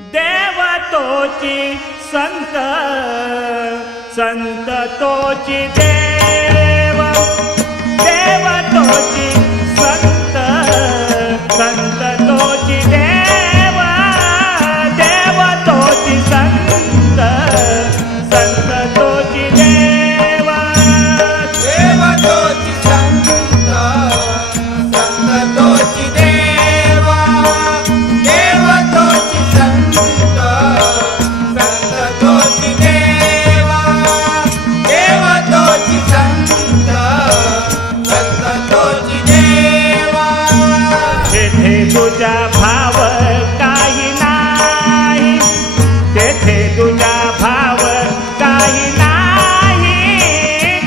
देव तोची संत, संत तोची देव, देव तोची संत, संत तोची देव, देव तोची संत, संत तोची देव, देव तोची संत, संत तोची देव, देव तोची संत, संत तोची देव, देव तोची संत, संत तोची देव. तेथे तुझा भाव काही नाही, तेथे तुझा भाव काही नाही,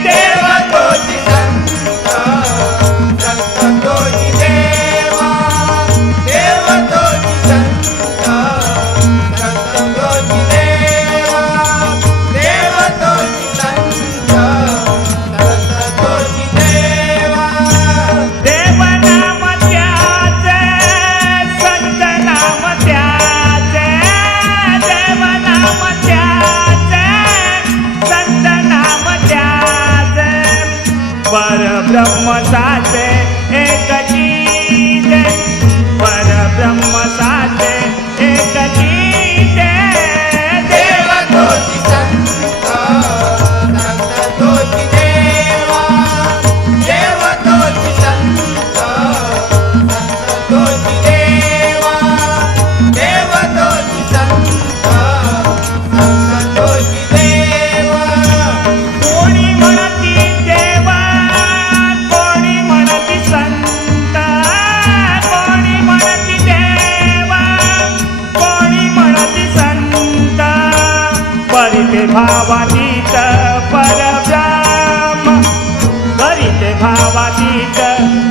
देव तोची संत, संत तोची देव, देव तोची संत, संत तोची देव, देव तोची संत, संत तोची देव. देव नाम त्याचे, संत नाम त्याचे, देव नाम त्याचे, संत नाम त्याचे, परब्रह्म साचे एक चीज, परब्रह्म साचे एक चीज, देव तोची संत, संत तोची देव, देव तोची संत, संत तोची देव, देव तोची संत, संत तोची देव. कोणी म्हणती देव, कोणी म्हणती संत, कोणी म्हणती देव, कोणी म्हणती संत, परिते भावातीत परब्रह्म, परिते भावातीत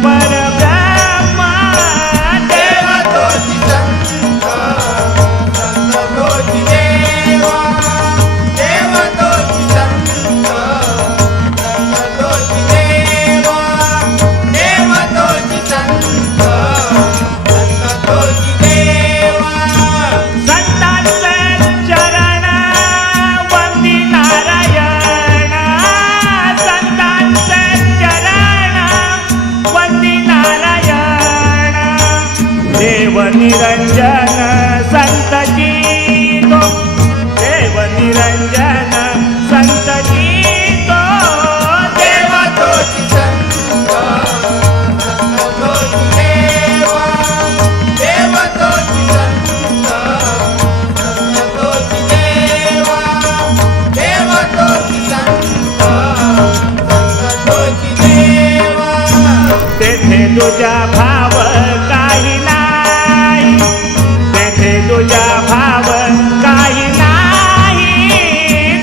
परब्रह्म, देव तोची संत, संत तोची देव, देव तोची संत, संत तोची देव, देव तोची संत, संत तोची देव. संतांचे चरण वंदी नारायण, संतांचे चरण वंदी नारायण, देव निरंजन संत गीतो, देव निरंजन संत गीतो, देव तोची संत, संत तोची देव, देव तोची संत, संत तोची देव, देव तोची संत, संत तोची देव. तेथे तुझा भाव काही नाही, तेथे तुझा भाव काही नाही,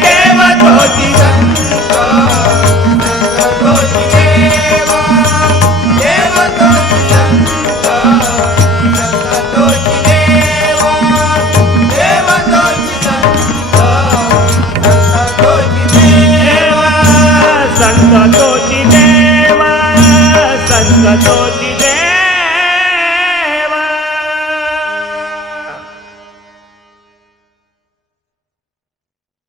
देव तोची संत, संत तोची देव, देव तोची संत, संत तोची देव, देव तोची संत, संत तोची देव. संत